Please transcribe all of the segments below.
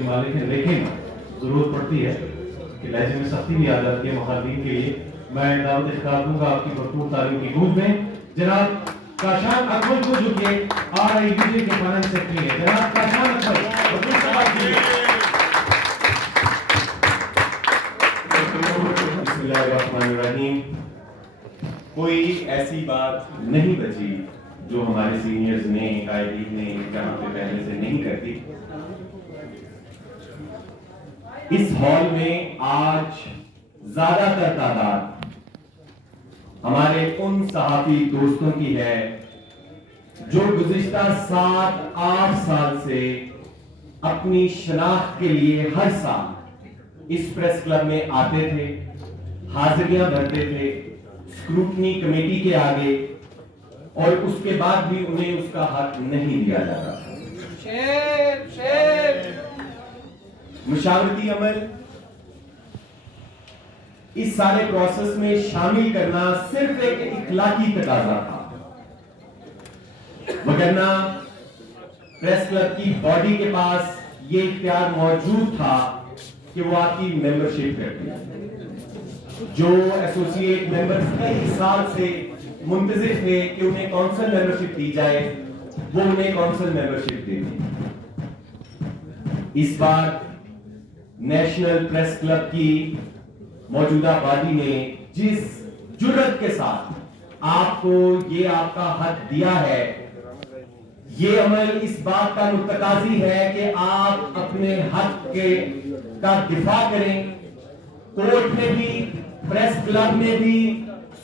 मालिक हैं, लेकिन जरूरत पड़ती है कि लहजे में सख्ती भी आ जाती है मुखातिबीन के लिए। मैं दावत इख्तियार दूंगा आपकी भरपूर तालीम की गूंज में जनाब काशान अकबर को जो कि RIUJ के फाइनेंस सेक्रेटरी है, जनाब काशान अकबर बिस्मिल्लाहिर्रहमानिर्रहीम। कोई ऐसी बात नहीं बची जो हमारे सीनियर्स ने कायदीन ने जहां पे पहले से नहीं करती। इस हॉल में आज ज्यादातर तादाद हमारे उन सहाफी दोस्तों की है जो गुज़िश्ता 7-8 साल से अपनी शनाख्त के लिए हर साल इस प्रेस क्लब में आते थे, हाजिरियां भरते थे स्क्रूटनी कमेटी के आगे, और उसके बाद भी उन्हें उसका हक नहीं दिया जाता था। मुशावरती अमल इस सारे प्रोसेस में शामिल करना सिर्फ एक इखलाकी तकाजा था, वगरना प्रेस क्लब की बॉडी के पास ये इख्तियार मौजूद था कि वो आपकी मेंबरशिप करती है। जो एसोसिएट मेंबर्स कई साल से मुंतजिर थे कि उन्हें काउंसिल मेंबरशिप दी जाए, वो उन्हें काउंसिल मेंबरशिप देती। इस बार नेशनल प्रेस क्लब की मौजूदा बॉडी ने जिस जुर्रत के साथ आपको ये आपका हक दिया है, ये अमल इस बात का मुतकाजी है कि आप अपने हक का दिफा करें। कोर्ट में भी, प्रेस क्लब में भी,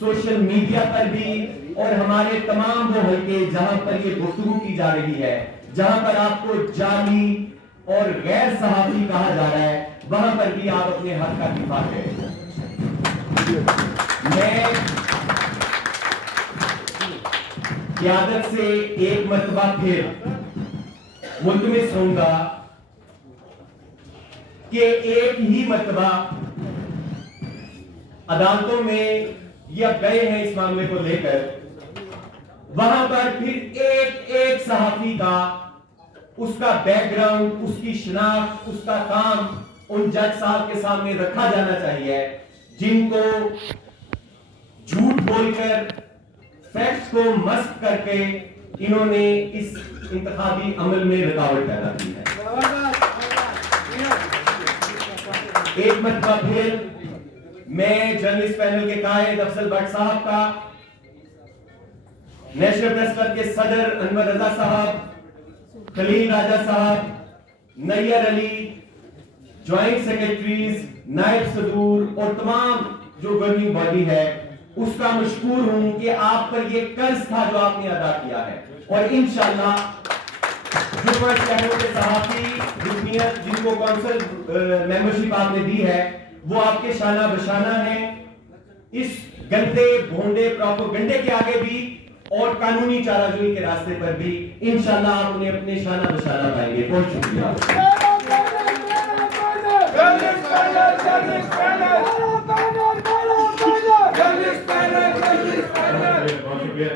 सोशल मीडिया पर भी, और हमारे तमाम वो हल्के जहां पर ये गुफ्तगू की जा रही है, जहां पर आपको जाली और गैर सहाफी कहा जा रहा है, वहां पर भी आप अपने हक का दिफा करें। मैं क़यादत से एक मर्तबा फिर मुल्तमिस होऊंगा कि एक ही मर्तबा अदालतों में ये अब गए हैं इस मामले को लेकर, वहां पर फिर एक सहाफी का, उसका बैकग्राउंड, उसकी शनाख्त, उसका काम उन जज साहब के सामने रखा जाना चाहिए जिनको झूठ बोलकर, फैक्ट्स को मस्क करके इन्होंने इस इंतखाबी अमल में रुकावट पैदा की है। एक मरतबा फिर मैं जर्नलिस्ट पैनल के कायद अफजल भट्ट साहब का, नेशनल प्रेस क्लब के सदर अनवर रजा साहब, खलील राजा साहब, नैयर अली, ज्वाइंट सेक्रेटरीज, नायब सदूर और तमाम जो गवर्निंग बॉडी है, उसका मशकूर हूं कि आप पर ये कर्ज था जो आपने अदा किया है। और इंशाअल्लाह जो शहरों के सहाफी रुकनियत जिनको काउंसिल मेंबरशिप आपने दी है, वो आपके शाना बशाना है इस गंदे भोंडे प्रोपेगेंडे के आगे भी और कानूनी चाराजोई के रास्ते पर भी। इंशाअल्लाह आप उन्हें अपने शाना बशाना पाएंगे। बहुत शुक्रिया। बहुत शुक्रिया।